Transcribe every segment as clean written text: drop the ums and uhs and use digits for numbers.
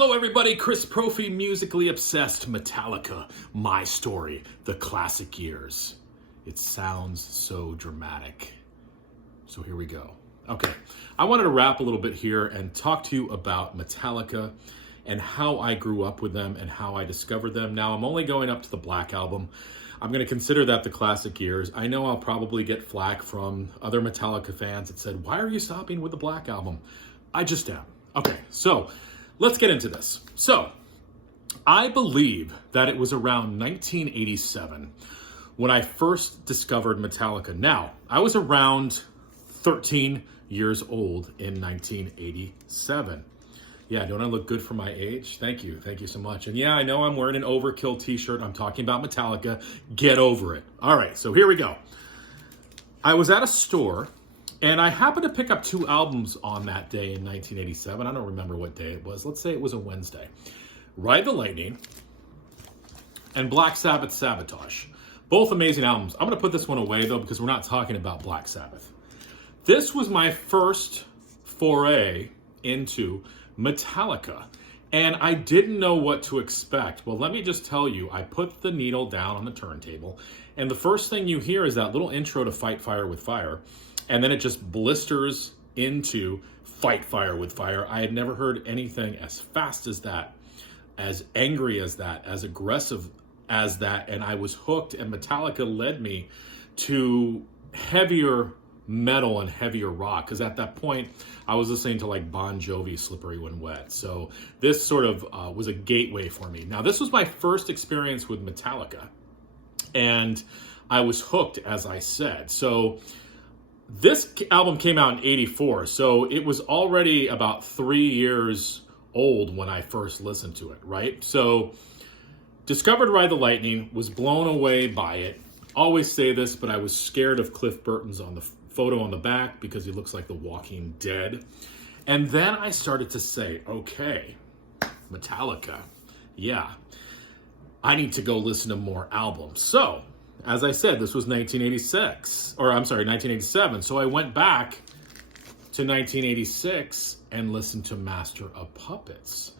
Hello everybody, Chris Profi, musically obsessed, Metallica, my story, the classic years. It sounds so dramatic. So here we go. Okay, I wanted to wrap a little bit here and talk to you about Metallica and how I grew up with them and how I discovered them. Now, I'm only going up to the Black Album. I'm going to consider that the classic years. I know I'll probably get flack from other Metallica fans that said, why are you stopping with the Black Album? I just am. Okay, so let's get into this. So, I believe that it was around 1987 when I first discovered Metallica. Now, I was around 13 years old in 1987. Yeah, don't I look good for my age? Thank you so much. And yeah, I know I'm wearing an Overkill t-shirt. I'm talking about Metallica. Get over it. All right, so here we go. I was at a store, and I happened to pick up two albums on that day in 1987. I don't remember what day it was. Let's say it was a Wednesday. Ride the Lightning and Black Sabbath Sabotage. Both amazing albums. I'm going to put this one away, though, because we're not talking about Black Sabbath. This was my first foray into Metallica, and I didn't know what to expect. Well, let me just tell you, I put the needle down on the turntable, and the first thing you hear is that little intro to Fight Fire with Fire, and then it just blisters into Fight Fire with Fire. I had never heard anything as fast as that, as angry as that, as aggressive as that, and I was hooked, and Metallica led me to heavier metal and heavier rock, because at that point I was listening to like Bon Jovi, Slippery When Wet. So this sort of was a gateway for me. Now, this was my first experience with Metallica, and I was hooked, as I said. So this album came out in 84, so it was already about 3 years old when I first listened to it, right? So discovered Ride the Lightning, was blown away by it. Always say this, but I was scared of Cliff Burton's on the photo on the back because he looks like the Walking Dead. And then I started to say, okay, Metallica, yeah, I need to go listen to more albums. So, as I said, this was 1987. So I went back to 1986 and listened to Master of Puppets.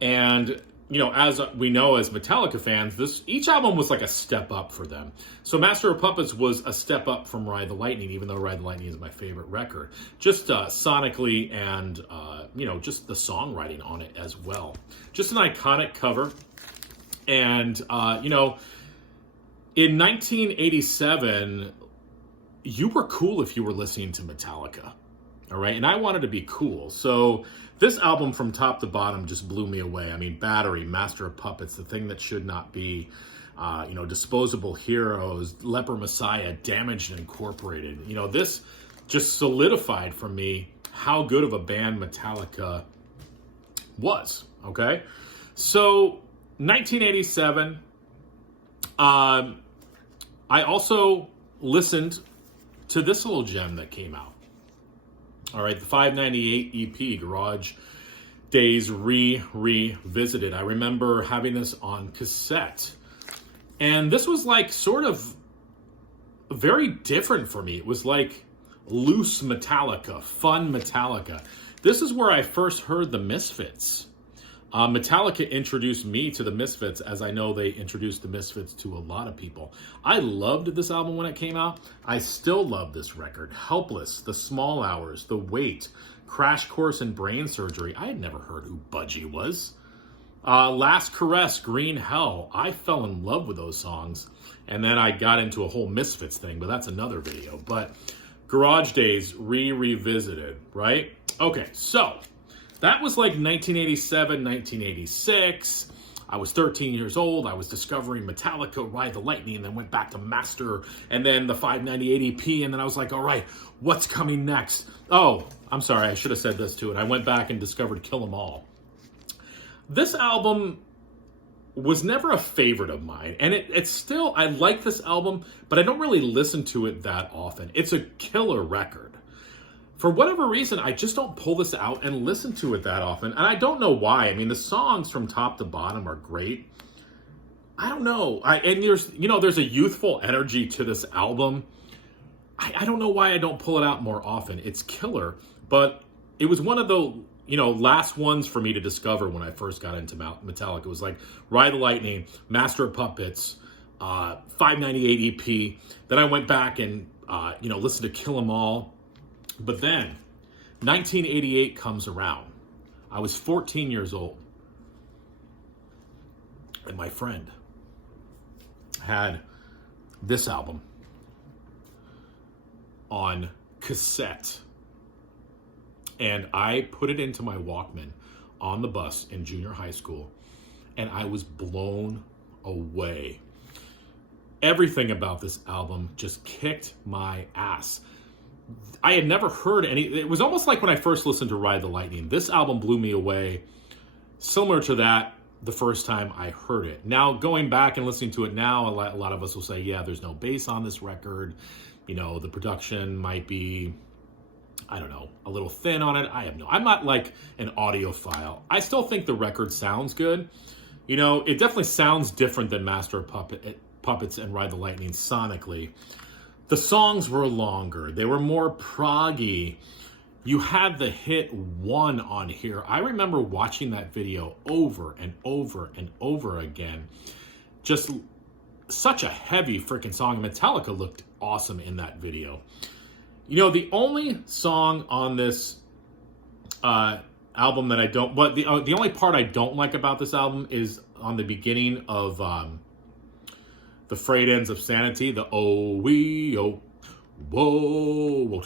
And you know, as we know as Metallica fans, each album was like a step up for them. So Master of Puppets was a step up from Ride the Lightning, even though Ride the Lightning is my favorite record. Just sonically and, just the songwriting on it as well. Just an iconic cover. And, in 1987, you were cool if you were listening to Metallica. All right, and I wanted to be cool. So this album from top to bottom just blew me away. I mean, Battery, Master of Puppets, The Thing That Should Not Be, Disposable Heroes, Leper Messiah, Damaged and Incorporated. You know, this just solidified for me how good of a band Metallica was, okay? So 1987, I also listened to this little gem that came out. All right, the 598 EP, Garage Days Revisited. I remember having this on cassette. And this was like sort of very different for me. It was like loose Metallica, fun Metallica. This is where I first heard the Misfits. Metallica introduced me to the Misfits, as I know they introduced the Misfits to a lot of people. I loved this album when it came out. I still love this record. Helpless, The Small Hours, The Wait, Crash Course in Brain Surgery. I had never heard who Budgie was. Last Caress, Green Hell. I fell in love with those songs. And then I got into a whole Misfits thing, but that's another video. But Garage Days Revisited, right? Okay, so that was like 1987, 1986. I was 13 years old. I was discovering Metallica, Ride the Lightning, and then went back to Master, and then the 598 EP, and then I was like, all right, what's coming next? Oh, I'm sorry, I should have said this too, and I went back and discovered Kill 'Em All. This album was never a favorite of mine, and it's still, I like this album, but I don't really listen to it that often. It's a killer record. For whatever reason, I just don't pull this out and listen to it that often. And I don't know why. I mean, the songs from top to bottom are great. I don't know. There's a youthful energy to this album. I don't know why I don't pull it out more often. It's killer. But it was one of the last ones for me to discover when I first got into Metallica was like Ride the Lightning, Master of Puppets, 598 EP. Then I went back and, listened to Kill 'Em All. But then 1988 comes around. I was 14 years old. And my friend had this album on cassette. And I put it into my Walkman on the bus in junior high school. And I was blown away. Everything about this album just kicked my ass. I had never heard it was almost like when I first listened to Ride the Lightning. This album blew me away. Similar to that the first time I heard it. Now, going back and listening to it now, a lot of us will say, yeah, there's no bass on this record. The production might be, I don't know, a little thin on it. I'm not like an audiophile. I still think the record sounds good. It definitely sounds different than Master of Puppets and Ride the Lightning sonically. The songs were longer. They were more proggy. You had the hit One on here. I remember watching that video over and over and over again. Just such a heavy freaking song. Metallica looked awesome in that video. The only song on this album that I don't, but the only part I don't like about this album is on the beginning of the frayed ends of Sanity, the oh we oh whoa whoa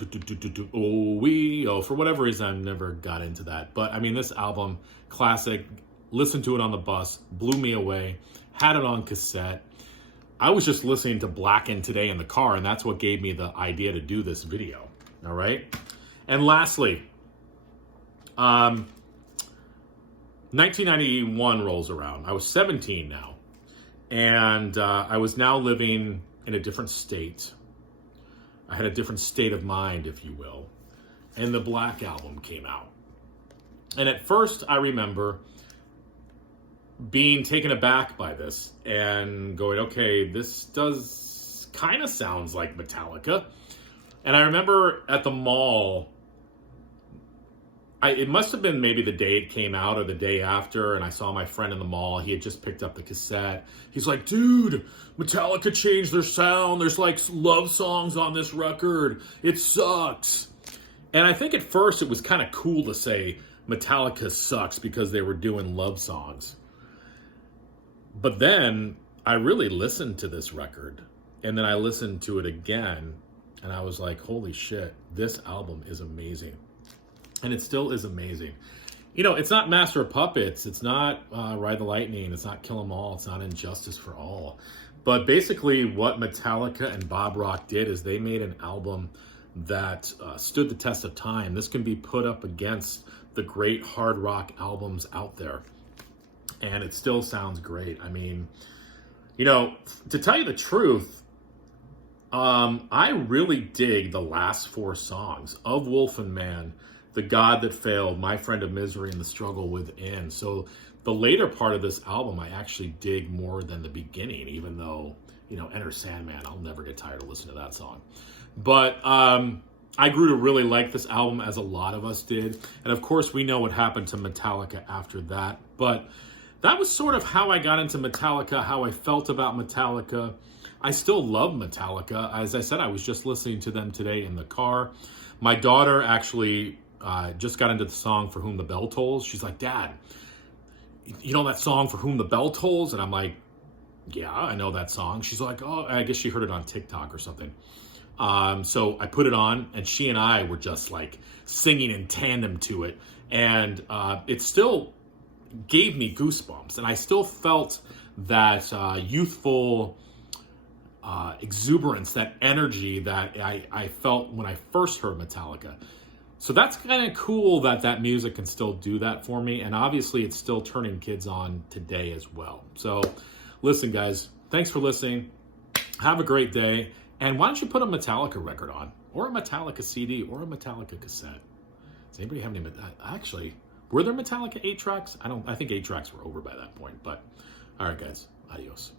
oh we oh. For whatever reason, I never got into that. But this album, classic. Listened to it on the bus, blew me away. Had it on cassette. I was just listening to Blackened today in the car, and that's what gave me the idea to do this video. All right. And lastly, 1991 rolls around. I was 17 now. And I was now living in a different state. I had a different state of mind, if you will. And the Black Album came out. And at first, I remember being taken aback by this and going, okay, this does kind of sounds like Metallica. And I remember at the mall, it must have been maybe the day it came out or the day after, and I saw my friend in the mall. He had just picked up the cassette. He's like, dude, Metallica changed their sound. There's like love songs on this record. It sucks. And I think at first it was kind of cool to say Metallica sucks because they were doing love songs. But then I really listened to this record, and then I listened to it again, and I was like, holy shit, this album is amazing. And it still is amazing. It's not Master of Puppets. It's not Ride the Lightning. It's not Kill 'Em All. It's not Injustice for All. But basically what Metallica and Bob Rock did is they made an album that stood the test of time. This can be put up against the great hard rock albums out there. And it still sounds great. To tell you the truth, I really dig the last four songs of Wolf and Man, The God That Failed, My Friend of Misery, and The Struggle Within. So the later part of this album I actually dig more than the beginning, even though, Enter Sandman, I'll never get tired of listening to that song. But I grew to really like this album, as a lot of us did. And of course, we know what happened to Metallica after that. But that was sort of how I got into Metallica, how I felt about Metallica. I still love Metallica. As I said, I was just listening to them today in the car. My daughter actually just got into the song For Whom the Bell Tolls. She's like, Dad, you know that song For Whom the Bell Tolls? And I'm like, yeah, I know that song. She's like, oh, I guess she heard it on TikTok or something. So I put it on, and she and I were just like singing in tandem to it. And it still gave me goosebumps. And I still felt that youthful exuberance, that energy that I felt when I first heard Metallica. So that's kind of cool that music can still do that for me. And obviously it's still turning kids on today as well. So listen, guys, thanks for listening. Have a great day. And why don't you put a Metallica record on, or a Metallica CD, or a Metallica cassette? Does anybody have any? Actually, were there Metallica 8 tracks? I think 8 tracks were over by that point. But all right, guys, adios.